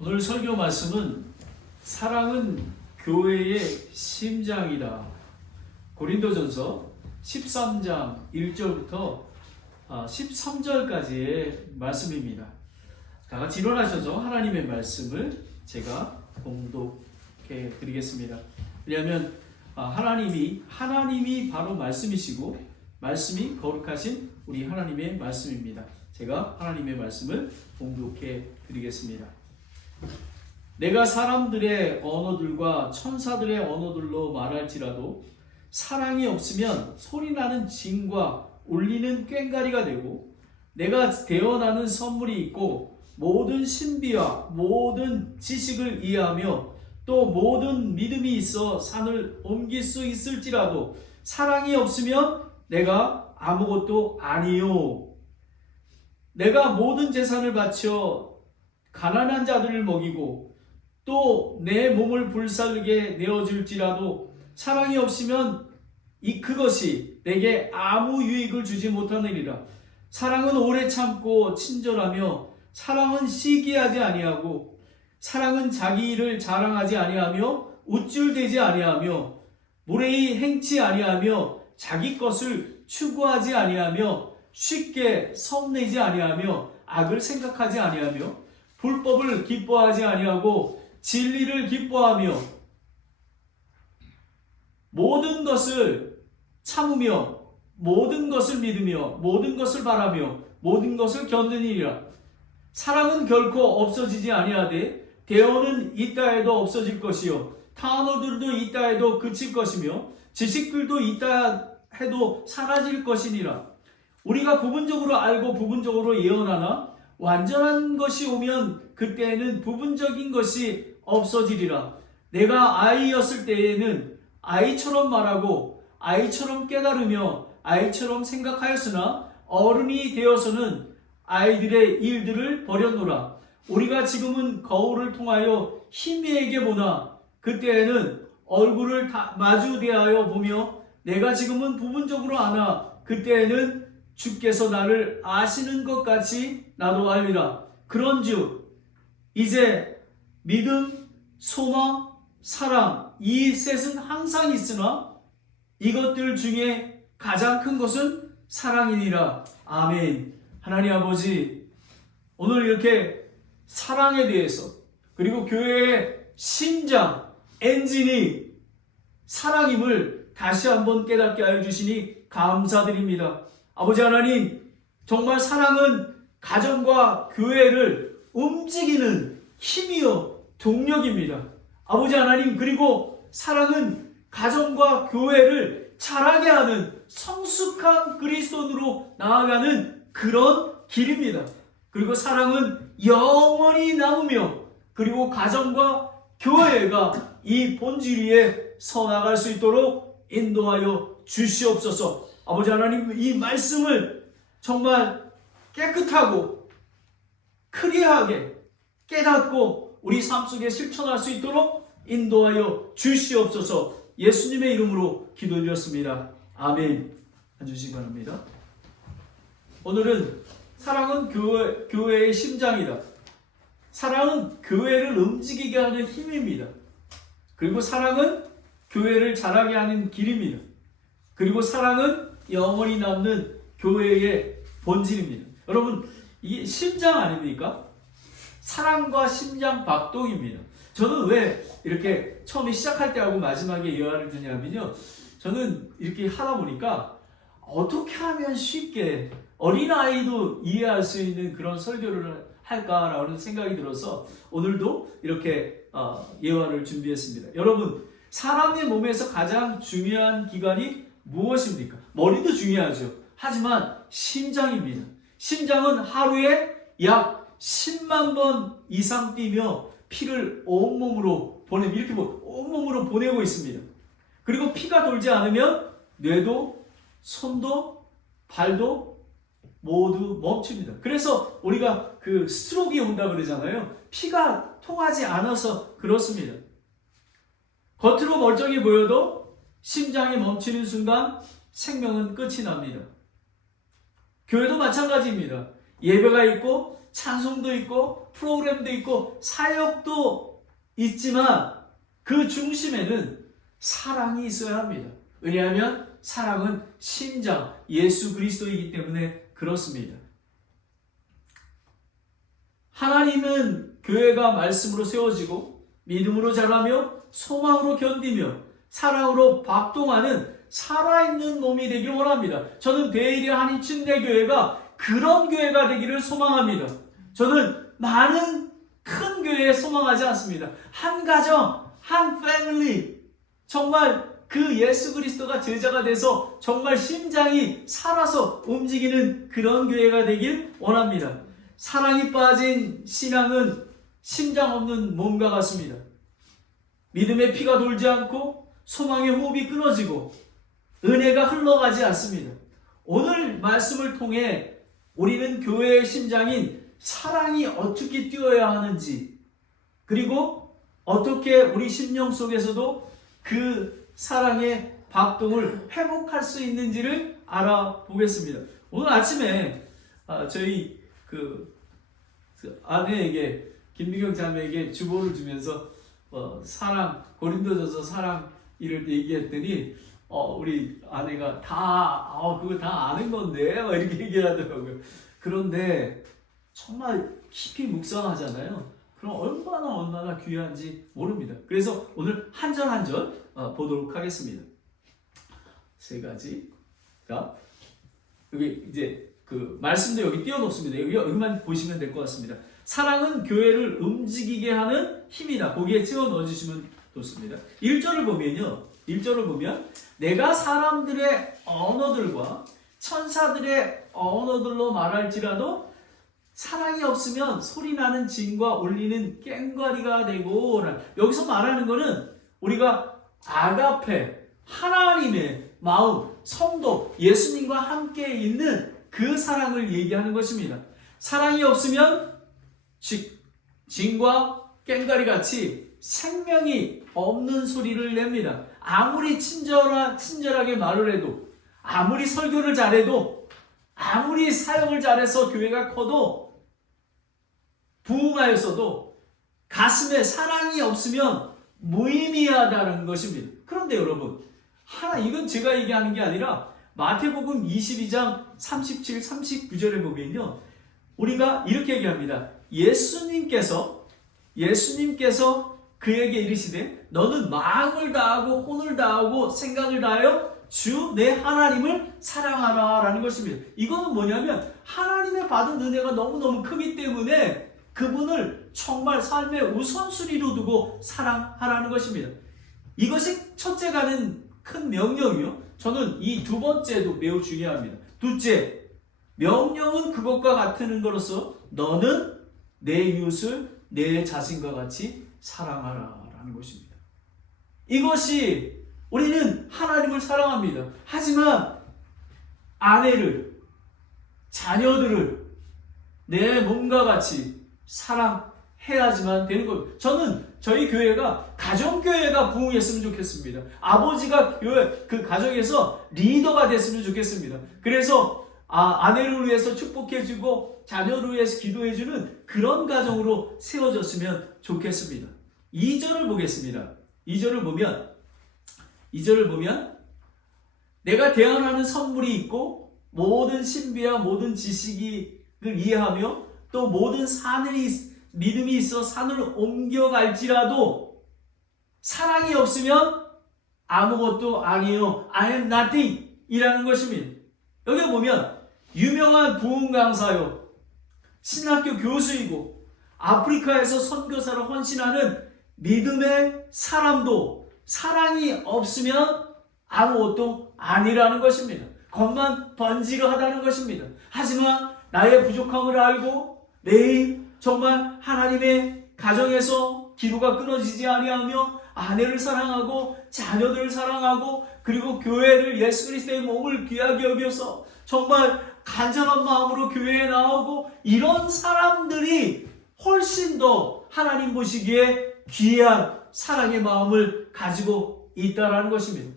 오늘 설교 말씀은 사랑은 교회의 심장이다. 고린도전서 13장 1절부터 13절까지의 말씀입니다. 다 같이 일어나셔서 하나님의 말씀을 제가 봉독해 드리겠습니다. 왜냐하면 하나님이 바로 말씀이시고 말씀이 거룩하신 우리 하나님의 말씀입니다. 제가 하나님의 말씀을 봉독해 드리겠습니다. 내가 사람들의 언어들과 천사들의 언어들로 말할지라도 사랑이 없으면 소리나는 징과 울리는 꽹과리가 되고, 내가 대언하는 선물이 있고 모든 신비와 모든 지식을 이해하며 또 모든 믿음이 있어 산을 옮길 수 있을지라도 사랑이 없으면 내가 아무것도 아니요. 내가 모든 재산을 바쳐 가난한 자들을 먹이고 또 내 몸을 불살르게 내어줄지라도 사랑이 없으면 그것이 내게 아무 유익을 주지 못하느니라. 사랑은 오래 참고 친절하며 사랑은 시기하지 아니하고 사랑은 자기 일을 자랑하지 아니하며 우쭐대지 아니하며 무례히 행치 아니하며 자기 것을 추구하지 아니하며 쉽게 성내지 아니하며 악을 생각하지 아니하며 불법을 기뻐하지 아니하고 진리를 기뻐하며 모든 것을 참으며 모든 것을 믿으며 모든 것을 바라며 모든 것을 견디니라. 사랑은 결코 없어지지 아니하되 대언은 있다 해도 없어질 것이요 단어들도 있다 해도 그칠 것이며 지식들도 있다 해도 사라질 것이니라. 우리가 부분적으로 알고 부분적으로 예언하나 완전한 것이 오면 그때에는 부분적인 것이 없어지리라. 내가 아이였을 때에는 아이처럼 말하고 아이처럼 깨달으며 아이처럼 생각하였으나 어른이 되어서는 아이들의 일들을 버렸노라. 우리가 지금은 거울을 통하여 희미하게 보나 그때에는 얼굴을 마주 대하여 보며 내가 지금은 부분적으로 아나 그때에는 주께서 나를 아시는 것 같이 나도 알리라. 그런즉 이제 믿음, 소망, 사랑 이 셋은 항상 있으나 이것들 중에 가장 큰 것은 사랑이니라. 아멘. 하나님 아버지, 오늘 이렇게 사랑에 대해서 그리고 교회의 심장, 엔진이 사랑임을 다시 한번 깨닫게 하여 주시니 감사드립니다. 아버지 하나님, 정말 사랑은 가정과 교회를 움직이는 힘이요 동력입니다. 아버지 하나님, 그리고 사랑은 가정과 교회를 자라게 하는 성숙한 그리스도인으로 나아가는 그런 길입니다. 그리고 사랑은 영원히 남으며 그리고 가정과 교회가 이 본질 위에 서나갈 수 있도록 인도하여 주시옵소서. 아버지 하나님, 이 말씀을 정말 깨끗하고 클리어하게 깨닫고 우리 삶 속에 실천할 수 있도록 인도하여 주시옵소서. 예수님의 이름으로 기도드렸습니다. 아멘. 앉으시기 바랍니다. 오늘은 사랑은 교회의 심장이다. 사랑은 교회를 움직이게 하는 힘입니다. 그리고 사랑은 교회를 자라게 하는 길입니다. 그리고 사랑은 영원히 남는 교회의 본질입니다. 여러분, 이게 심장 아닙니까? 사랑과 심장 박동입니다. 저는 왜 이렇게 처음에 시작할 때하고 마지막에 예화를 드냐면요, 저는 이렇게 하다 보니까 어떻게 하면 쉽게 어린아이도 이해할 수 있는 그런 설교를 할까라는 생각이 들어서 오늘도 이렇게 예화를 준비했습니다. 여러분, 사람의 몸에서 가장 중요한 기관이 무엇입니까? 머리도 중요하죠. 하지만 심장입니다. 심장은 하루에 약 10만 번 이상 뛰며 피를 온몸으로 보내고 있습니다. 그리고 피가 돌지 않으면 뇌도 손도 발도 모두 멈춥니다. 그래서 우리가 스트로크가 온다 그러잖아요. 피가 통하지 않아서 그렇습니다. 겉으로 멀쩡해 보여도 심장이 멈추는 순간 생명은 끝이 납니다. 교회도 마찬가지입니다. 예배가 있고 찬송도 있고 프로그램도 있고 사역도 있지만 그 중심에는 사랑이 있어야 합니다. 왜냐하면 사랑은 심장 예수 그리스도이기 때문에 그렇습니다. 하나님은 교회가 말씀으로 세워지고 믿음으로 자라며 소망으로 견디며 사랑으로 박동하는 살아있는 몸이 되길 원합니다. 저는 베일의 한인침례교회가 그런 교회가 되기를 소망합니다. 저는 많은 큰 교회에 소망하지 않습니다. 한 가정, 한 패밀리, 정말 그 예수 그리스도가 제자가 돼서 정말 심장이 살아서 움직이는 그런 교회가 되길 원합니다. 사랑이 빠진 신앙은 심장 없는 몸과 같습니다. 믿음의 피가 돌지 않고 소망의 호흡이 끊어지고 은혜가 흘러가지 않습니다. 오늘 말씀을 통해 우리는 교회의 심장인 사랑이 어떻게 뛰어야 하는지, 그리고 어떻게 우리 심령 속에서도 그 사랑의 박동을 회복할 수 있는지를 알아보겠습니다. 오늘 아침에 저희 그 아내에게, 김미경 자매에게 주보를 주면서 사랑, 고린도전서 사랑 이를 얘기했더니 우리 아내가 그거 다 아는 건데 이렇게 얘기하더라고요. 그런데 정말 깊이 묵상하잖아요. 그럼 얼마나 귀한지 모릅니다. 그래서 오늘 한 절 한 절 보도록 하겠습니다. 세 가지. 자, 여기 이제 그 말씀도 여기 띄워놓습니다. 여기만 보시면 될 것 같습니다. 사랑은 교회를 움직이게 하는 힘이다. 거기에 채워 넣어주시면 좋습니다. 1절을 보면 내가 사람들의 언어들과 천사들의 언어들로 말할지라도 사랑이 없으면 소리나는 징과 울리는 꽹과리가 되고, 여기서 말하는 거는 우리가 아가페, 하나님의 마음, 성도, 예수님과 함께 있는 그 사랑을 얘기하는 것입니다. 사랑이 없으면 징과 꽹과리 같이 생명이 없는 소리를 냅니다. 아무리 친절하게 말을 해도, 아무리 설교를 잘해도, 아무리 사역을 잘해서 교회가 커도, 부흥하였어도 가슴에 사랑이 없으면 무의미하다는 것입니다. 그런데 여러분, 이건 제가 얘기하는 게 아니라 마태복음 22장 37, 39절에 보면요, 우리가 이렇게 얘기합니다. 예수님께서 그에게 이르시되 너는 마음을 다하고 혼을 다하고 생각을 다하여 주 내 하나님을 사랑하라 라는 것입니다. 이거는 뭐냐면 하나님의 받은 은혜가 너무너무 크기 때문에 그분을 정말 삶의 우선순위로 두고 사랑하라는 것입니다. 이것이 첫째가는 큰 명령이요. 저는 이 두 번째도 매우 중요합니다. 둘째, 명령은 그것과 같은 거로서 너는 내 이웃을 내 자신과 같이 사랑하라 라는 것입니다. 이것이 우리는 하나님을 사랑합니다. 하지만 아내를, 자녀들을 내 몸과 같이 사랑해야지만 되는 겁니다. 저는 저희 교회가 가정교회가 부흥했으면 좋겠습니다. 아버지가 그 가정에서 리더가 됐으면 좋겠습니다. 그래서 아내를 위해서 축복해주고 자녀를 위해서 기도해주는 그런 가정으로 세워졌으면 좋겠습니다. 2절을 보겠습니다. 2절을 보면 내가 대언하는 선물이 있고 모든 신비와 모든 지식을 이해하며 또 모든 믿음이 있어 산을 옮겨갈지라도 사랑이 없으면 아무것도 아니요. I am nothing 이라는 것입니다. 여기 보면 유명한 부흥 강사요, 신학교 교수이고 아프리카에서 선교사로 헌신하는 믿음의 사람도 사랑이 없으면 아무것도 아니라는 것입니다. 겉만 번지르하다는 것입니다. 하지만 나의 부족함을 알고 매일 정말 하나님의 가정에서 기도가 끊어지지 아니하며 아내를 사랑하고 자녀들을 사랑하고 그리고 교회를, 예수 그리스도의 몸을 귀하게 여겨서 정말 간절한 마음으로 교회에 나오고, 이런 사람들이 훨씬 더 하나님 보시기에 귀한 사랑의 마음을 가지고 있다는 것입니다.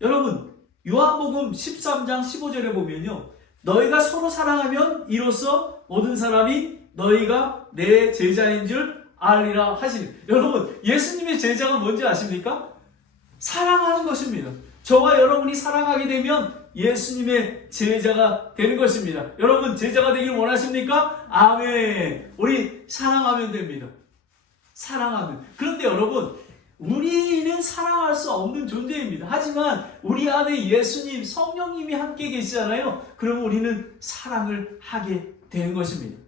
여러분, 요한복음 13장 15절에 보면요, 너희가 서로 사랑하면 이로써 모든 사람이 너희가 내 제자인 줄 알리라 하시니. 여러분, 예수님의 제자가 뭔지 아십니까? 사랑하는 것입니다. 저와 여러분이 사랑하게 되면 예수님의 제자가 되는 것입니다. 여러분, 제자가 되길 원하십니까? 아멘. 우리 사랑하면 됩니다. 사랑하면. 그런데 여러분, 우리는 사랑할 수 없는 존재입니다. 하지만 우리 안에 예수님, 성령님이 함께 계시잖아요. 그럼 우리는 사랑을 하게 되는 것입니다.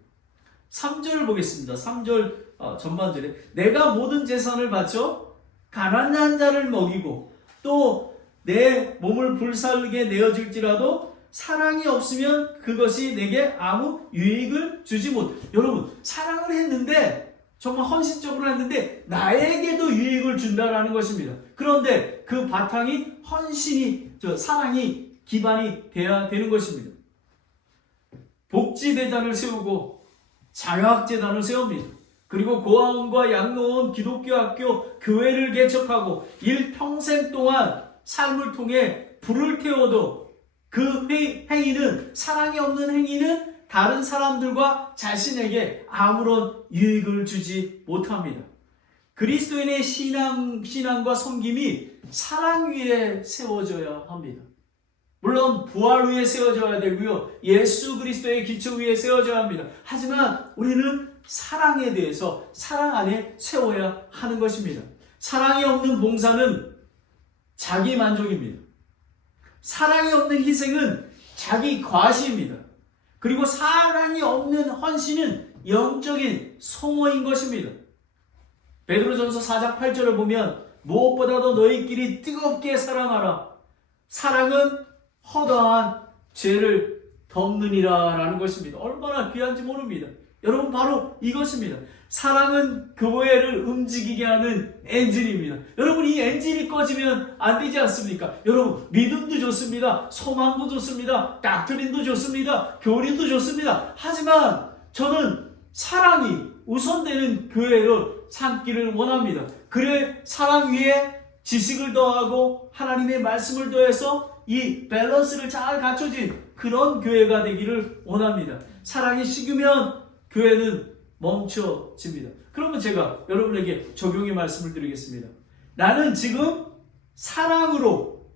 3절을 보겠습니다. 3절 전반절에 내가 모든 재산을 바쳐 가난한 자를 먹이고 또 내 몸을 불살게 내어줄지라도 사랑이 없으면 그것이 내게 아무 유익을 주지 못. 여러분, 사랑을 했는데 정말 헌신적으로 했는데 나에게도 유익을 준다라는 것입니다. 그런데 그 바탕이 사랑이 기반이 돼야 되는 것입니다. 복지대단을 세우고 장학재단을 세웁니다. 그리고 고아원과 양로원, 기독교 학교, 교회를 개척하고 일평생 동안 삶을 통해 불을 태워도 그 행위는, 사랑이 없는 행위는 다른 사람들과 자신에게 아무런 유익을 주지 못합니다. 그리스도인의 신앙과 섬김이 사랑 위에 세워져야 합니다. 물론 부활 위에 세워져야 되고요. 예수 그리스도의 기초 위에 세워져야 합니다. 하지만 우리는 사랑에 대해서 사랑 안에 세워야 하는 것입니다. 사랑이 없는 봉사는 자기 만족입니다. 사랑이 없는 희생은 자기 과시입니다. 그리고 사랑이 없는 헌신은 영적인 소모인 것입니다. 베드로전서 4장 8절을 보면 무엇보다도 너희끼리 뜨겁게 사랑하라. 사랑은 허다한 죄를 덮느니라 라는 것입니다. 얼마나 귀한지 모릅니다. 여러분, 바로 이것입니다. 사랑은 교회를 움직이게 하는 엔진입니다. 여러분, 이 엔진이 꺼지면 안 되지 않습니까? 여러분, 믿음도 좋습니다. 소망도 좋습니다. 닥트린도 좋습니다. 교리도 좋습니다. 하지만 저는 사랑이 우선되는 교회로 삼기를 원합니다. 그래 사랑 위에 지식을 더하고 하나님의 말씀을 더해서 이 밸런스를 잘 갖춰진 그런 교회가 되기를 원합니다. 사랑이 식으면 교회는 멈춰집니다. 그러면 제가 여러분에게 적용의 말씀을 드리겠습니다. 나는 지금 사랑으로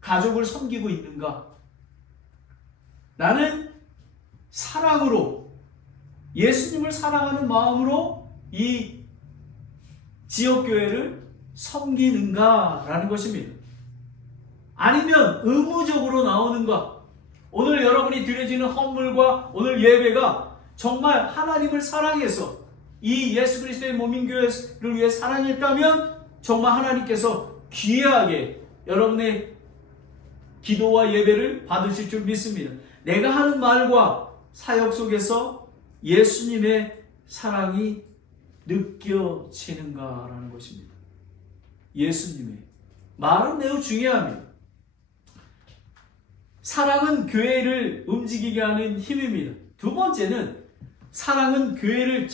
가족을 섬기고 있는가? 나는 사랑으로 예수님을 사랑하는 마음으로 이 지역교회를 섬기는가? 라는 것입니다. 아니면 의무적으로 나오는가? 오늘 여러분이 드려지는 헌물과 오늘 예배가 정말 하나님을 사랑해서 이 예수 그리스도의 몸인 교회를 위해 사랑했다면 정말 하나님께서 귀하게 여러분의 기도와 예배를 받으실 줄 믿습니다. 내가 하는 말과 사역 속에서 예수님의 사랑이 느껴지는가라는 것입니다. 예수님의 말은 매우 중요합니다. 사랑은 교회를 움직이게 하는 힘입니다. 두 번째는 사랑은 교회를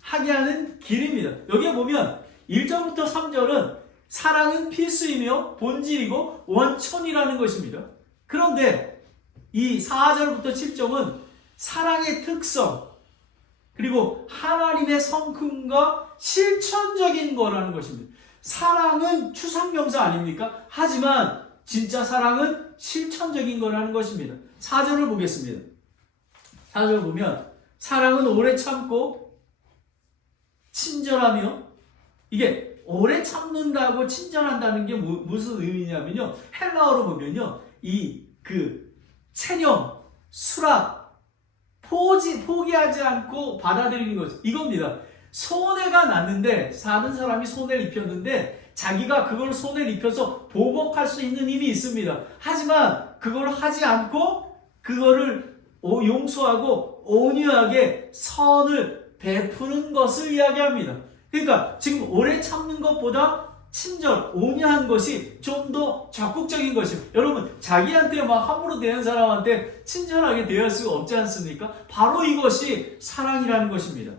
하게 하는 길입니다. 여기에 보면 1절부터 3절은 사랑은 필수이며 본질이고 원천이라는 것입니다. 그런데 이 4절부터 7절은 사랑의 특성 그리고 하나님의 성품과 실천적인 거라는 것입니다. 사랑은 추상명사 아닙니까? 하지만 진짜 사랑은 실천적인 거라는 것입니다. 4절을 보겠습니다. 4절 보면 사랑은 오래 참고 친절하며, 이게 오래 참는다고 친절한다는 게 무슨 의미냐면요, 헬라어로 보면요, 체념, 수락, 포기하지 않고 받아들이는 것, 이겁니다. 손해가 났는데, 다른 사람이 손해를 입혔는데 자기가 그걸 손해를 입혀서 보복할 수 있는 힘이 있습니다. 하지만 그걸 하지 않고 그거를 용서하고 온유하게 선을 베푸는 것을 이야기합니다. 그러니까 지금 오래 참는 것보다 친절, 온유한 것이 좀 더 적극적인 것입니다. 여러분, 자기한테 막 함부로 대한 사람한테 친절하게 대할 수가 없지 않습니까? 바로 이것이 사랑이라는 것입니다.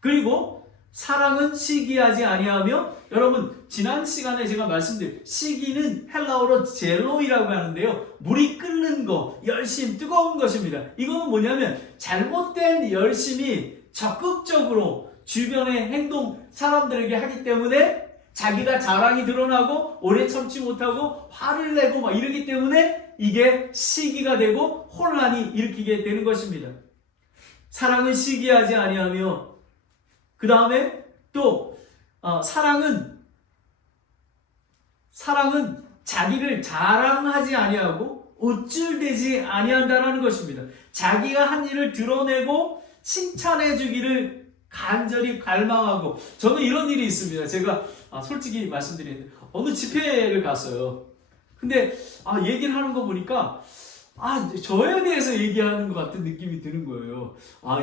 그리고 사랑은 시기하지 아니하며, 여러분 지난 시간에 제가 말씀드린 시기는 헬라어로 젤로이라고 하는데요, 물이 끓는 거, 열심, 뜨거운 것입니다. 이거는 뭐냐면 잘못된 열심이 적극적으로 주변의 행동 사람들에게 하기 때문에 자기가 자랑이 드러나고 오래 참지 못하고 화를 내고 막 이러기 때문에 이게 시기가 되고 혼란이 일으키게 되는 것입니다. 사랑은 시기하지 아니하며, 그 다음에 또 사랑은 자기를 자랑하지 아니하고 우쭐대지 아니한다라는 것입니다. 자기가 한 일을 드러내고 칭찬해 주기를 간절히 갈망하고, 저는 이런 일이 있습니다. 제가 솔직히 말씀드리는데 어느 집회를 갔어요. 근데 얘기를 하는 거 보니까 저에 대해서 얘기하는 것 같은 느낌이 드는 거예요.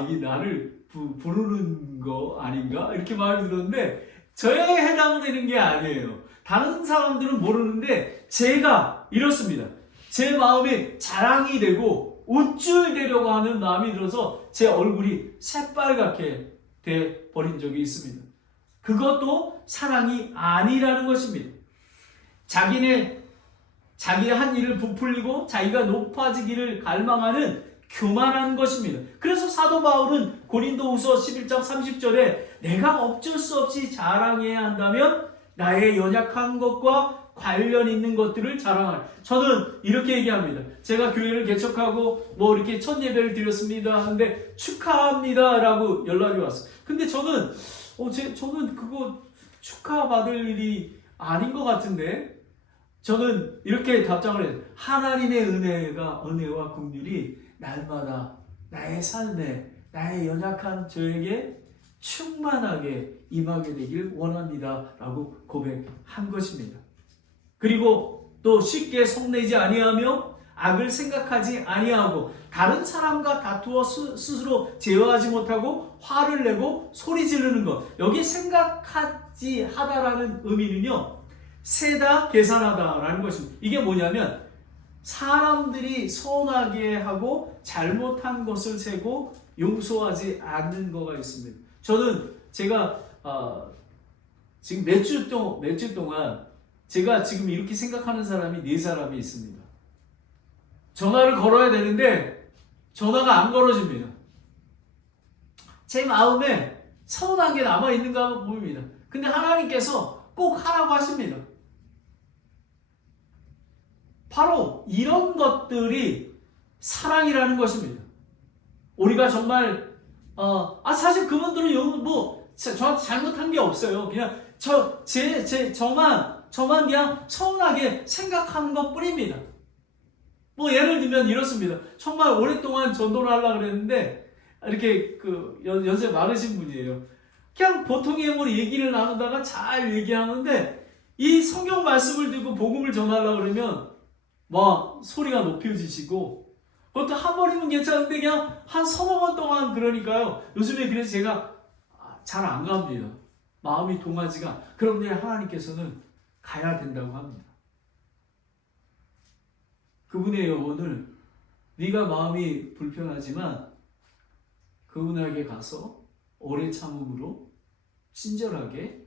이게 나를 부르는 거 아닌가? 이렇게 마음이 들었는데 저에 해당되는 게 아니에요. 다른 사람들은 모르는데 제가 이렇습니다. 제 마음이 자랑이 되고 우쭐대려고 하는 마음이 들어서 제 얼굴이 새빨갛게 돼 버린 적이 있습니다. 그것도 사랑이 아니라는 것입니다. 자기의 한 일을 부풀리고 자기가 높아지기를 갈망하는 교만한 것입니다. 그래서 사도 바울은 고린도후서 11장 30절에 내가 어쩔 수 없이 자랑해야 한다면 나의 연약한 것과 관련 있는 것들을 자랑할. 저는 이렇게 얘기합니다. 제가 교회를 개척하고 이렇게 첫 예배를 드렸습니다 하는데 축하합니다 라고 연락이 왔어요. 근데 저는 그거 축하받을 일이 아닌 것 같은데, 저는 이렇게 답장을 해요. 하나님의 은혜와 긍휼이 날마다 나의 삶에, 나의 연약한 저에게 충만하게 임하게 되길 원합니다 라고 고백한 것입니다. 그리고 또 쉽게 성내지 아니하며 악을 생각하지 아니하고 다른 사람과 다투어 스스로 제어하지 못하고 화를 내고 소리 지르는 것. 여기 생각하지 하다라는 의미는요, 세다, 계산하다라는 것입니다. 이게 뭐냐면 사람들이 서운하게 하고 잘못한 것을 세고 용서하지 않는 거가 있습니다. 저는 제가 지금 몇 주 동안 제가 지금 이렇게 생각하는 사람이 4사람이 있습니다. 전화를 걸어야 되는데 전화가 안 걸어집니다. 제 마음에 서운한 게 남아있는가 보입니다. 근데 하나님께서 꼭 하라고 하십니다. 바로 이런 것들이 사랑이라는 것입니다. 우리가 정말 사실 그분들은 저한테 잘못한 게 없어요. 그냥 저만 그냥 서운하게 생각하는 것 뿐입니다. 예를 들면 이렇습니다. 정말 오랫동안 전도를 하려고 그랬는데 이렇게 연세 많으신 분이에요. 그냥 보통의 얘기를 나누다가 잘 얘기하는데 이 성경 말씀을 들고 복음을 전하려고 그러면 소리가 높여지시고, 그것도 한 번이면 괜찮은데 그냥 한 서너 번 동안 그러니까요. 요즘에 그래서 제가 잘 안 갑니다. 마음이 동하지가. 그런데 하나님께서는 가야 된다고 합니다. 그분의 영혼을, 네가 마음이 불편하지만 그분에게 가서 오래 참음으로 친절하게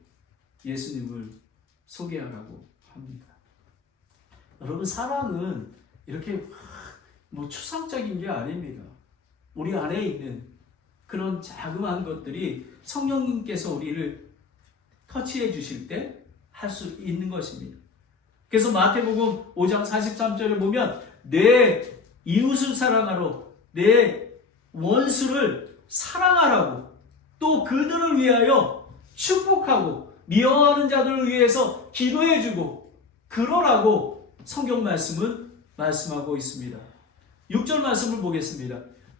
예수님을 소개하라고 합니다. 여러분, 사랑은 이렇게 추상적인 게 아닙니다. 우리 안에 있는 그런 자그마한 것들이 성령님께서 우리를 터치해 주실 때 할 수 있는 것입니다. 그래서 마태복음 5장 43절에 보면 내 이웃을 사랑하러, 내 원수를 사랑하라고, 또 그들을 위하여 축복하고 미워하는 자들을 위해서 기도해주고 그러라고 성경 말씀은 말씀하고 있습니다. 6절 말씀을 보겠습니다.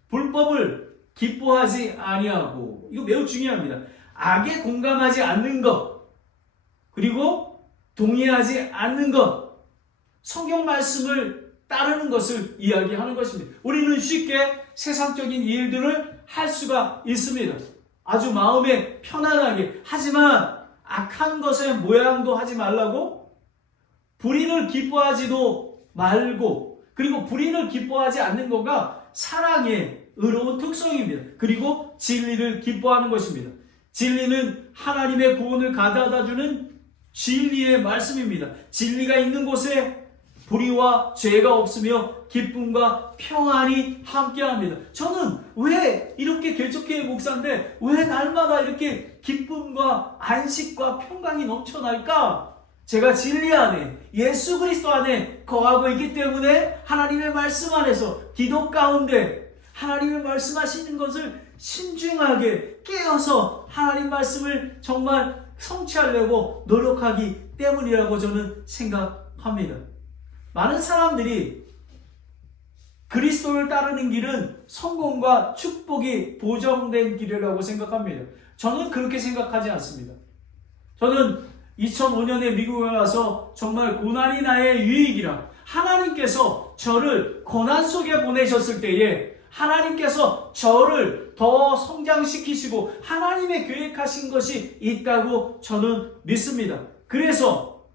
불법을 기뻐하지 아니하고, 이거 매우 중요합니다. 악에 공감하지 않는 것, 그리고 동의하지 않는 것, 성경 말씀을 따르는 것을 이야기하는 것입니다. 우리는 쉽게 세상적인 일들을 할 수가 있습니다. 아주 마음에 편안하게. 하지만 악한 것의 모양도 하지 말라고, 불의를 기뻐하지도 말고, 그리고 불의를 기뻐하지 않는 것가 사랑의 의로운 특성입니다. 그리고 진리를 기뻐하는 것입니다. 진리는 하나님의 구원을 가져다주는 진리의 말씀입니다. 진리가 있는 곳에 불의와 죄가 없으며 기쁨과 평안이 함께합니다. 저는 왜 이렇게 개척교회 목사인데 왜 날마다 이렇게 기쁨과 안식과 평강이 넘쳐날까? 제가 진리 안에 예수 그리스도 안에 거하고 있기 때문에 하나님의 말씀 안에서 기도 가운데 하나님의 말씀하시는 것을 신중하게 깨어서 하나님 말씀을 정말 성취하려고 노력하기 때문이라고 저는 생각합니다. 많은 사람들이 그리스도를 따르는 길은 성공과 축복이 보장된 길이라고 생각합니다. 저는 그렇게 생각하지 않습니다. 저는 2005년에 미국에 와서 정말 고난이 나의 유익이라 하나님께서 저를 고난 속에 보내셨을 때에 하나님께서 저를 더 성장시키시고 하나님의 계획하신 것이 있다고 저는 믿습니다. 그래서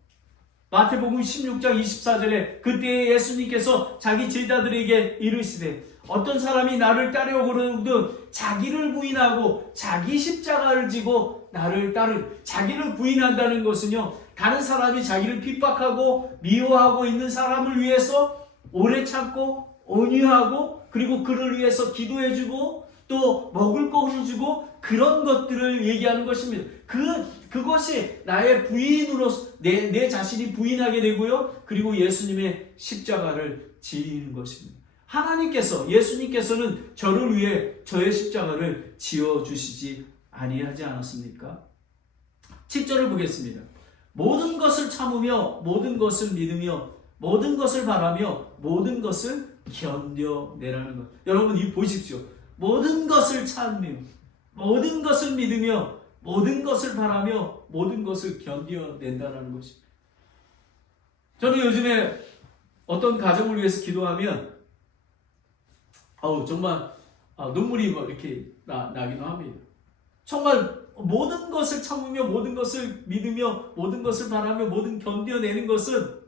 마태복음 16장 24절에 그때 예수님께서 자기 제자들에게 이르시되 어떤 사람이 나를 따르려고 그러거든 자기를 부인하고 자기 십자가를 지고 나를 자기를 부인한다는 것은요, 다른 사람이 자기를 핍박하고 미워하고 있는 사람을 위해서 오래 참고 온유하고 그리고 그를 위해서 기도해주고 또 먹을 것을 주고 그런 것들을 얘기하는 것입니다. 그것이 나의 부인으로서 내 자신이 부인하게 되고요. 그리고 예수님의 십자가를 지는 것입니다. 예수님께서는 저를 위해 저의 십자가를 지어주시지 아니하지 않았습니까? 7절을 보겠습니다. 모든 것을 참으며 모든 것을 믿으며 모든 것을 바라며 모든 것을 견뎌내라는 것. 여러분 이 보십시오. 모든 것을 참으며 모든 것을 믿으며 모든 것을 바라며 모든 것을 견뎌낸다는 것입니다. 저는 요즘에 어떤 가정을 위해서 기도하면 정말 눈물이 이렇게 나기도 합니다. 정말 모든 것을 참으며 모든 것을 믿으며 모든 것을 바라며 모든 견뎌내는 것은,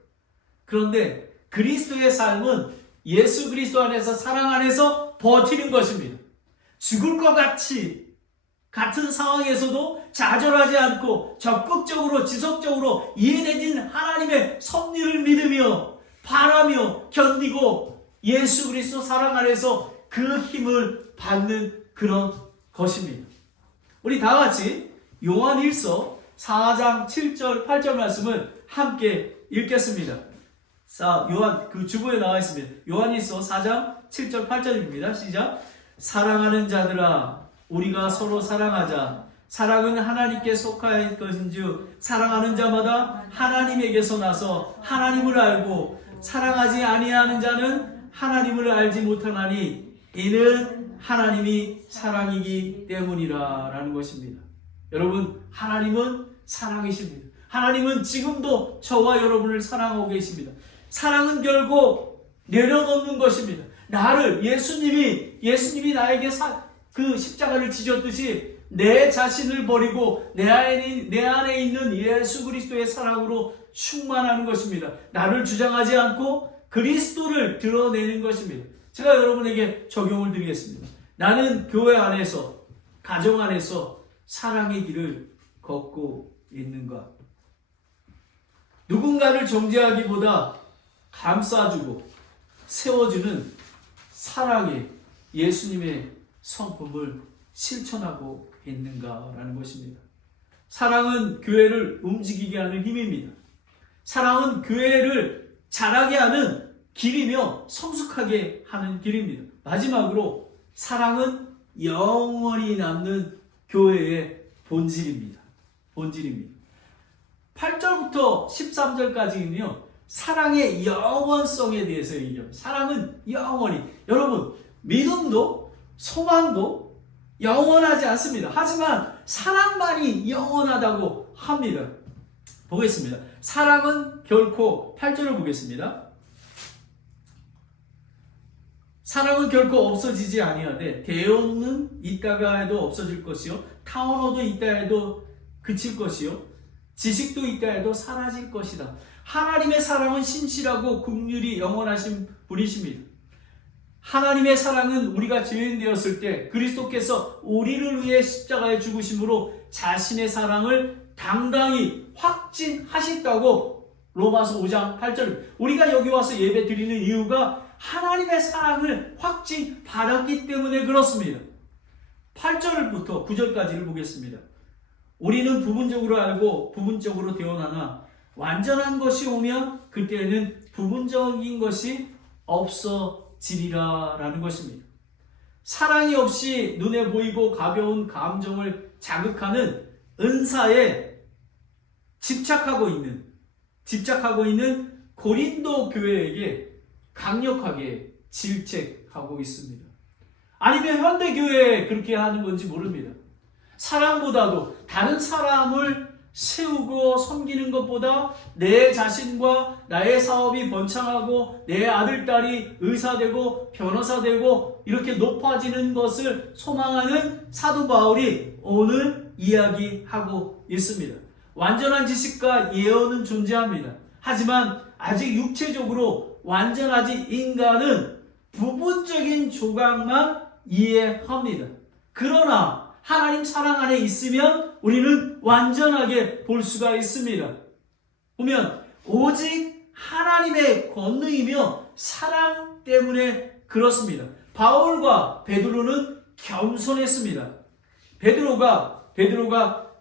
그런데 그리스도의 삶은 예수 그리스도 안에서 사랑 안에서 버티는 것입니다. 죽을 것 같은 상황에서도 좌절하지 않고 적극적으로 지속적으로 이해되진 하나님의 섭리를 믿으며 바라며 견디고 예수 그리스도 사랑 안에서 그 힘을 받는 그런 것입니다. 우리 다 같이 요한 1서 4장 7절 8절 말씀을 함께 읽겠습니다. 자, 요한 그 주보에 나와 있습니다. 요한 1서 4장 7절 8절입니다. 시작. 사랑하는 자들아 우리가 서로 사랑하자. 사랑은 하나님께 속할 것인즉 사랑하는 자마다 하나님에게서 나서 하나님을 알고 사랑하지 아니하는 자는 하나님을 알지 못하나니 이는 하나님이 사랑이기 때문이라 라는 것입니다. 여러분, 하나님은 사랑이십니다. 하나님은 지금도 저와 여러분을 사랑하고 계십니다. 사랑은 결국 내려놓는 것입니다. 예수님이 나에게 그 십자가를 지셨듯이 내 자신을 버리고 내 안에 있는 예수 그리스도의 사랑으로 충만하는 것입니다. 나를 주장하지 않고 그리스도를 드러내는 것입니다. 제가 여러분에게 적용을 드리겠습니다. 나는 교회 안에서, 가정 안에서 사랑의 길을 걷고 있는가? 누군가를 정죄하기보다 감싸주고 세워주는 사랑의 예수님의 성품을 실천하고 있는가라는 것입니다. 사랑은 교회를 움직이게 하는 힘입니다. 사랑은 교회를 자라게 하는 길이며 성숙하게 하는 길입니다. 마지막으로 사랑은 영원히 남는 교회의 본질입니다. 8절부터 13절까지는요. 사랑의 영원성에 대해서 얘기합니다. 사랑은 영원히. 여러분, 믿음도 소망도 영원하지 않습니다. 하지만 사랑만이 영원하다고 합니다. 보겠습니다. 사랑은 결코 8절을 보겠습니다. 사랑은 결코 없어지지 아니하되 대언은 있다가 해도 없어질 것이요 타언어도 있다 해도 그칠 것이요 지식도 있다 해도 사라질 것이다. 하나님의 사랑은 신실하고 긍휼이 영원하신 분이십니다. 하나님의 사랑은 우리가 죄인 되었을 때 그리스도께서 우리를 위해 십자가에 죽으심으로 자신의 사랑을 당당히 확증하셨다고 로마서 5장 8절. 우리가 여기 와서 예배 드리는 이유가 하나님의 사랑을 확증받았기 때문에 그렇습니다. 8절부터 9절까지를 보겠습니다. 우리는 부분적으로 알고 부분적으로 되어나나 완전한 것이 오면 그때는 부분적인 것이 없어지리라 라는 것입니다. 사랑이 없이 눈에 보이고 가벼운 감정을 자극하는 은사에 집착하고 있는 고린도 교회에게 강력하게 질책하고 있습니다. 아니면 현대교회에 그렇게 하는 건지 모릅니다. 사랑보다도 다른 사람을 세우고 섬기는 것보다 내 자신과 나의 사업이 번창하고 내 아들, 딸이 의사되고 변호사되고 이렇게 높아지는 것을 소망하는 사도 바울이 오늘 이야기하고 있습니다. 완전한 지식과 예언은 존재합니다. 하지만 아직 육체적으로 완전하지 인간은 부분적인 조각만 이해합니다. 그러나 하나님 사랑 안에 있으면 우리는 완전하게 볼 수가 있습니다. 보면 오직 하나님의 권능이며 사랑 때문에 그렇습니다. 바울과 베드로는 겸손했습니다. 베드로가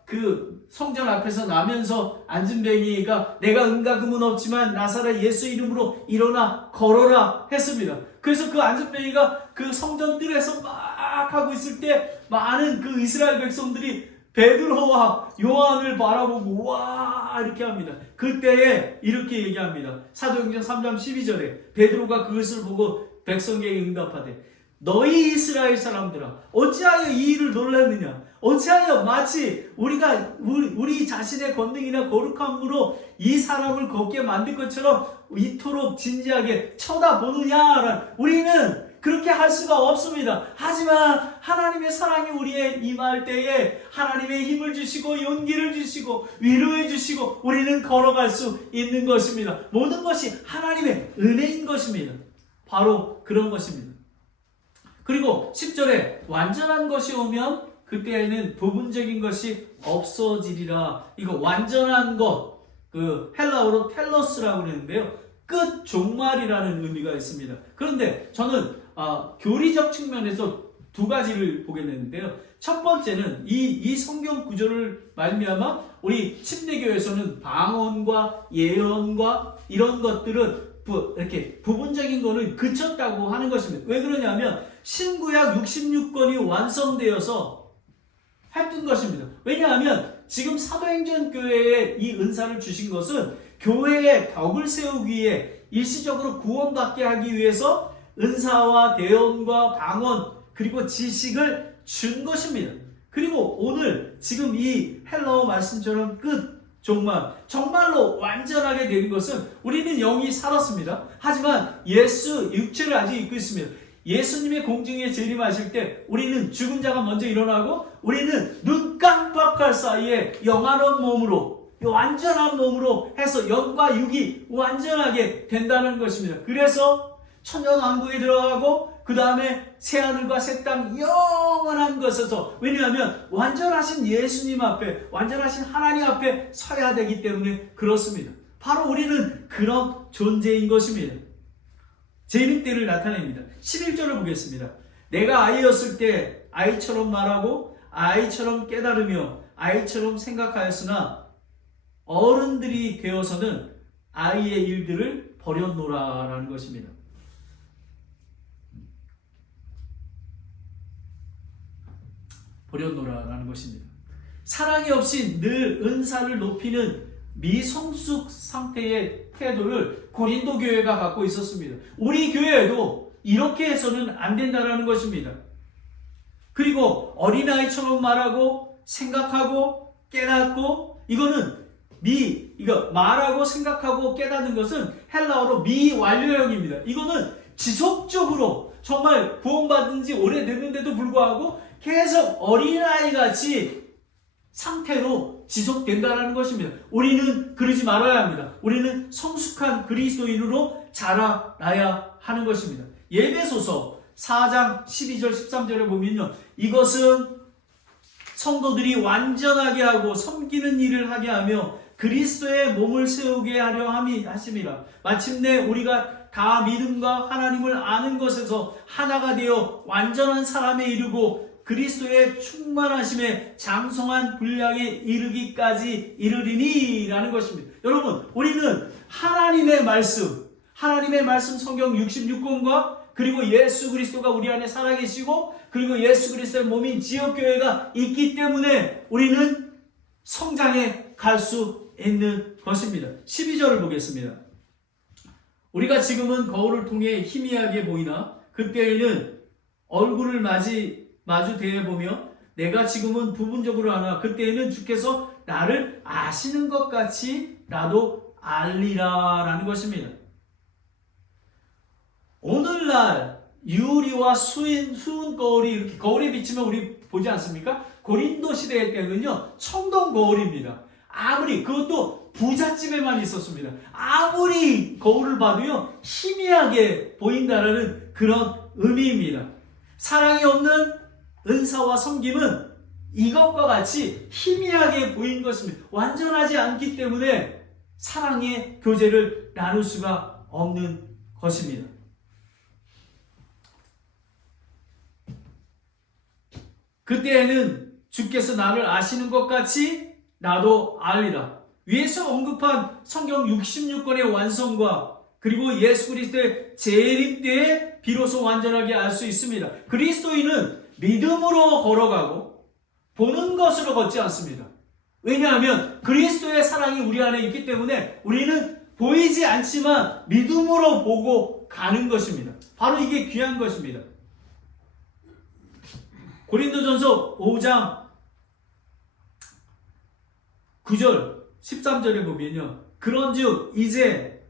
그 성전 앞에서 나면서 안진뱅이가 내가 은과 금은 없지만 나사렛 예수 이름으로 일어나 걸어라 했습니다. 그래서 그 안진뱅이가 그 성전 뜰에서 막 하고 있을 때 많은 그 이스라엘 백성들이 베드로와 요한을 바라보고 와 이렇게 합니다. 그때에 이렇게 얘기합니다. 사도행전 3장 12절에 베드로가 그것을 보고 백성에게 응답하되 너희 이스라엘 사람들아 어찌하여 이 일을 놀랐느냐? 어찌하여 마치 우리 자신의 권능이나 거룩함으로 이 사람을 걷게 만들 것처럼 이토록 진지하게 쳐다보느냐? 우리는 그렇게 할 수가 없습니다. 하지만 하나님의 사랑이 우리에 임할 때에 하나님의 힘을 주시고 용기를 주시고 위로해 주시고 우리는 걸어갈 수 있는 것입니다. 모든 것이 하나님의 은혜인 것입니다. 바로 그런 것입니다. 그리고 10절에 완전한 것이 오면 그때에는 부분적인 것이 없어지리라. 이거 완전한 것, 그 헬라어로 텔로스라고 그러는데요. 끝 종말이라는 의미가 있습니다. 그런데 저는 교리적 측면에서 두 가지를 보게 되는데요. 첫 번째는 이 성경 구절을 말미암아 우리 침례교에서는 방언과 예언과 이런 것들은 이렇게 부분적인 거는 그쳤다고 하는 것입니다. 왜 그러냐면 신구약 66권이 완성되어서 했던 것입니다. 왜냐하면 지금 사도행전 교회에 이 은사를 주신 것은 교회의 덕을 세우기 위해 일시적으로 구원받게 하기 위해서 은사와 대언과 방언 그리고 지식을 준 것입니다. 그리고 오늘 지금 이 헬라어 말씀처럼 끝 정말로 완전하게 된 것은 우리는 영이 살았습니다. 하지만 육체를 아직 입고 있습니다. 예수님의 공중에 재림하실 때 우리는 죽은 자가 먼저 일어나고 우리는 눈 깜빡할 사이에 영화로운 몸으로 완전한 몸으로 해서 영과 육이 완전하게 된다는 것입니다. 그래서 천년왕국에 들어가고 그 다음에 새하늘과 새 땅 영원한 것에서 왜냐하면 완전하신 예수님 앞에 완전하신 하나님 앞에 서야 되기 때문에 그렇습니다. 바로 우리는 그런 존재인 것입니다. 제1때를 나타냅니다. 11절을 보겠습니다. 내가 아이였을 때 아이처럼 말하고 아이처럼 깨달으며 아이처럼 생각하였으나 어른들이 되어서는 아이의 일들을 버렸노라 라는 것입니다. 버렸노라 라는 것입니다. 사랑이 없이 늘 은사를 높이는 미성숙 상태의 태도를 고린도 교회가 갖고 있었습니다. 우리 교회에도 이렇게 해서는 안 된다는 것입니다. 그리고 어린아이처럼 말하고 생각하고 깨닫고 이거는 말하고 생각하고 깨닫는 것은 헬라어로 미완료형입니다. 이거는 지속적으로 정말 구원받은 지 오래됐는데도 불구하고 계속 어린아이같이 상태로 지속된다는 것입니다. 우리는 그러지 말아야 합니다. 우리는 성숙한 그리스도인으로 자라나야 하는 것입니다. 예배소서 4장 12절 13절에 보면요. 이것은 성도들이 완전하게 하고 섬기는 일을 하게 하며 그리스도의 몸을 세우게 하려 하심이라. 마침내 우리가 다 믿음과 하나님을 아는 것에서 하나가 되어 완전한 사람에 이르고 그리스도의 충만하심에 장성한 분량에 이르기까지 이르리니 라는 것입니다. 여러분, 우리는 하나님의 말씀 성경 66권과 그리고 예수 그리스도가 우리 안에 살아계시고 그리고 예수 그리스도의 몸인 지역교회가 있기 때문에 우리는 성장해 갈 수 있는 것입니다. 12절을 보겠습니다. 우리가 지금은 거울을 통해 희미하게 보이나 그때에는 얼굴을 마주 대해보며 내가 지금은 부분적으로 아나 그때에는 주께서 나를 아시는 것 같이 나도 알리라 라는 것입니다. 오늘날 유리와 수은 거울이 이렇게 거울에 비치면 우리 보지 않습니까? 고린도 시대 때는요 청동 거울입니다. 아무리 그것도 부잣집에만 있었습니다. 아무리 거울을 봐도요 희미하게 보인다라는 그런 의미입니다. 사랑이 없는 은사와 섬김은 이것과 같이 희미하게 보이는 것입니다. 완전하지 않기 때문에 사랑의 교제를 나눌 수가 없는 것입니다. 그때에는 주께서 나를 아시는 것 같이 나도 알리라. 위에서 언급한 성경 66권의 완성과 그리고 예수 그리스도의 재림 때에 비로소 완전하게 알 수 있습니다. 그리스도인은 믿음으로 걸어가고 보는 것으로 걷지 않습니다. 왜냐하면 그리스도의 사랑이 우리 안에 있기 때문에 우리는 보이지 않지만 믿음으로 보고 가는 것입니다. 바로 이게 귀한 것입니다. 고린도전서 5장 9절 13절에 보면요. 그런즉 이제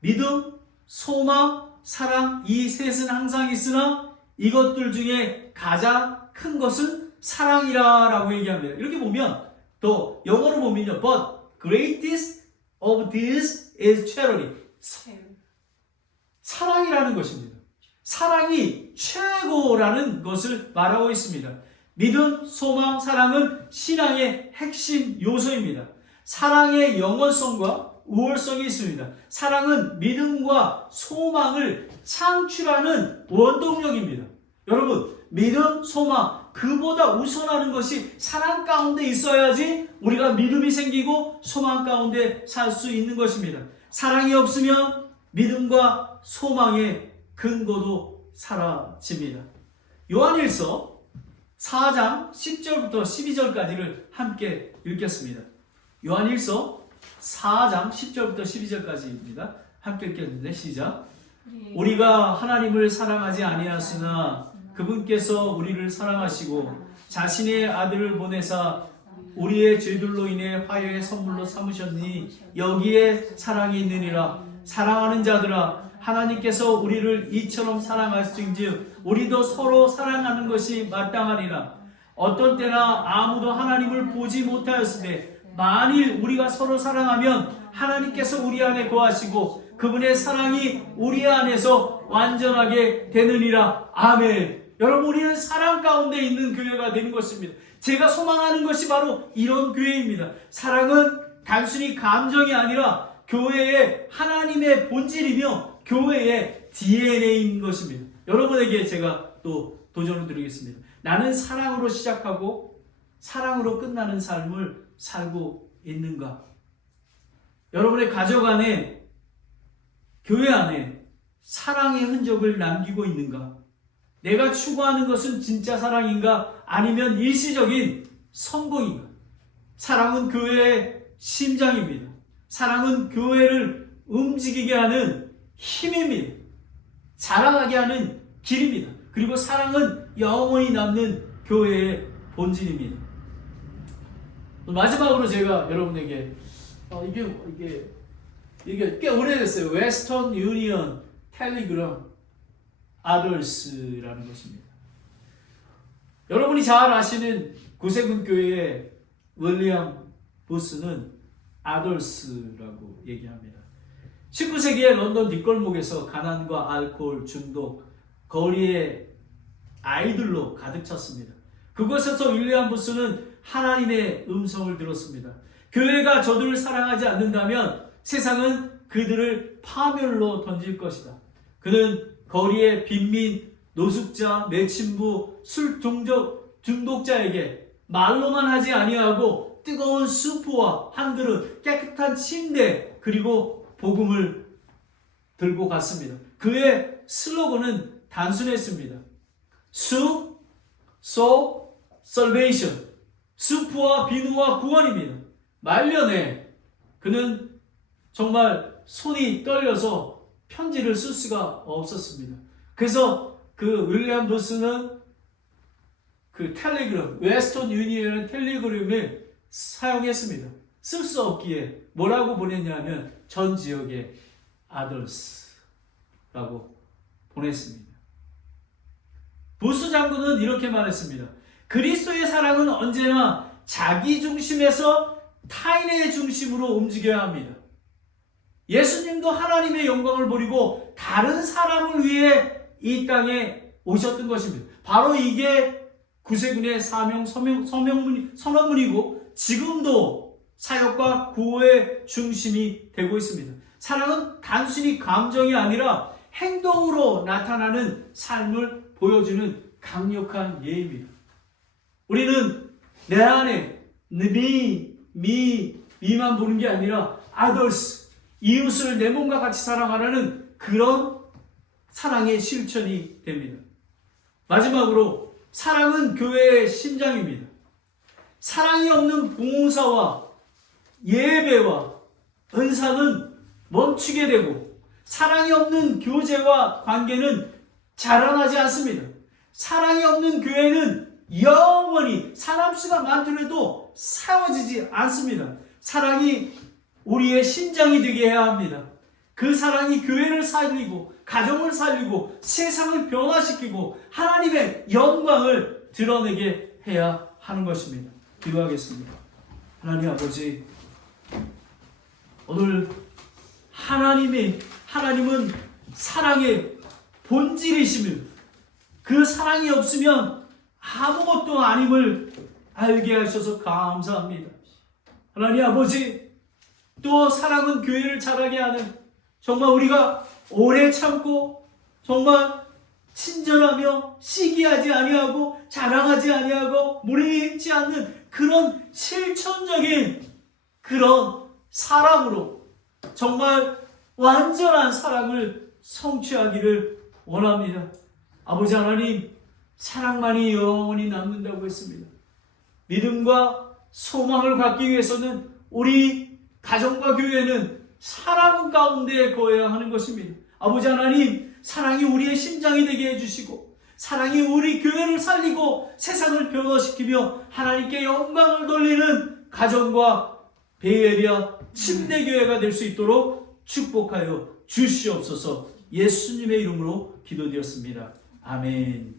믿음, 소망, 사랑 이 셋은 항상 있으나 이것들 중에 가장 큰 것은 사랑이라 라고 얘기합니다. 이렇게 보면 또 영어로 보면요. But greatest of these is charity. 사랑이라는 것입니다. 사랑이 최고라는 것을 말하고 있습니다. 믿음, 소망, 사랑은 신앙의 핵심 요소입니다. 사랑의 영원성과 우월성이 있습니다. 사랑은 믿음과 소망을 창출하는 원동력입니다. 여러분, 믿음, 소망, 그보다 우선하는 것이 사랑 가운데 있어야지 우리가 믿음이 생기고 소망 가운데 살 수 있는 것입니다. 사랑이 없으면 믿음과 소망의 근거도 사라집니다. 요한일서 4장 10절부터 12절까지를 함께 읽겠습니다. 요한일서 4장 10절부터 12절까지입니다. 함께 읽겠는데 시작. 우리가 하나님을 사랑하지 아니하였으나 그분께서 우리를 사랑하시고 자신의 아들을 보내사 우리의 죄들로 인해 화해의 선물로 삼으셨니 여기에 사랑이 있느니라. 사랑하는 자들아 하나님께서 우리를 이처럼 사랑하신즉 우리도 서로 사랑하는 것이 마땅하니라. 어떤 때나 아무도 하나님을 보지 못하였으되 만일 우리가 서로 사랑하면 하나님께서 우리 안에 거하시고 그분의 사랑이 우리 안에서 완전하게 되느니라. 아멘. 여러분, 우리는 사랑 가운데 있는 교회가 되는 것입니다. 제가 소망하는 것이 바로 이런 교회입니다. 사랑은 단순히 감정이 아니라 교회의 하나님의 본질이며 교회의 DNA인 것입니다. 여러분에게 제가 또 도전을 드리겠습니다. 나는 사랑으로 시작하고 사랑으로 끝나는 삶을 살고 있는가? 여러분의 가족 안에, 교회 안에 사랑의 흔적을 남기고 있는가? 내가 추구하는 것은 진짜 사랑인가? 아니면 일시적인 성공인가? 사랑은 교회의 심장입니다. 사랑은 교회를 움직이게 하는 힘입니다. 자라나게 하는 길입니다. 그리고 사랑은 영원히 남는 교회의 본질입니다. 마지막으로 제가 여러분에게 이게 꽤 오래됐어요. 웨스턴 유니언 텔레그램 아더스라는 것입니다. 여러분이 잘 아시는 구세군 교회의 윌리엄 부스는 아더스라고 얘기합니다. 19세기의 런던 뒷골목에서 가난과 알코올 중독, 거리의 아이들로 가득 찼습니다. 그곳에서 윌리엄 부스는 하나님의 음성을 들었습니다. 교회가 저들을 사랑하지 않는다면 세상은 그들을 파멸로 던질 것이다. 그는 거리의 빈민, 노숙자, 매친부, 술 중독자에게 말로만 하지 아니하고 뜨거운 수프와 한 그릇, 깨끗한 침대, 그리고 복음을 들고 갔습니다. 그의 슬로건은 단순했습니다. 수, 소, salvation. 수프와 비누와 구원입니다. 말년에 그는 정말 손이 떨려서 편지를 쓸 수가 없었습니다. 그래서 그 윌리엄 부스는 그 텔레그램, 웨스턴 유니언 텔레그램을 사용했습니다. 쓸 수 없기에 뭐라고 보냈냐면 전 지역의 아들스라고 보냈습니다. 부스 장군은 이렇게 말했습니다. 그리스도의 사랑은 언제나 자기 중심에서 타인의 중심으로 움직여야 합니다. 예수님도 하나님의 영광을 버리고 다른 사람을 위해 이 땅에 오셨던 것입니다. 바로 이게 구세군의 사명 선언문이고 지금도 사역과 구호의 중심이 되고 있습니다. 사랑은 단순히 감정이 아니라 행동으로 나타나는 삶을 보여주는 강력한 예입니다. 우리는 내 안에 미만 보는 게 아니라 others, 이웃을 내 몸과 같이 사랑하라는 그런 사랑의 실천이 됩니다. 마지막으로 사랑은 교회의 심장입니다. 사랑이 없는 봉사와 예배와 은사는 멈추게 되고 사랑이 없는 교제와 관계는 자라나지 않습니다. 사랑이 없는 교회는 영원히 사람 수가 많더라도 세워지지 않습니다. 사랑이 우리의 심장이 되게 해야 합니다. 그 사랑이 교회를 살리고 가정을 살리고 세상을 변화시키고 하나님의 영광을 드러내게 해야 하는 것입니다. 기도하겠습니다. 하나님 아버지, 오늘 하나님은 사랑의 본질이시며 그 사랑이 없으면 아무것도 아님을 알게 하셔서 감사합니다. 하나님 아버지, 또 사랑은 교회를 자라게 하는, 정말 우리가 오래 참고 정말 친절하며 시기하지 아니하고 자랑하지 아니하고 무례하지 않는 그런 실천적인 그런 사랑으로 정말 완전한 사랑을 성취하기를 원합니다. 아버지 하나님, 사랑만이 영원히 남는다고 했습니다. 믿음과 소망을 갖기 위해서는 우리 가정과 교회는 사랑 가운데 거해야 하는 것입니다. 아버지 하나님, 사랑이 우리의 심장이 되게 해주시고 사랑이 우리 교회를 살리고 세상을 변화시키며 하나님께 영광을 돌리는 가정과 베이에리아 침례교회가 될 수 있도록 축복하여 주시옵소서. 예수님의 이름으로 기도드렸습니다. 아멘.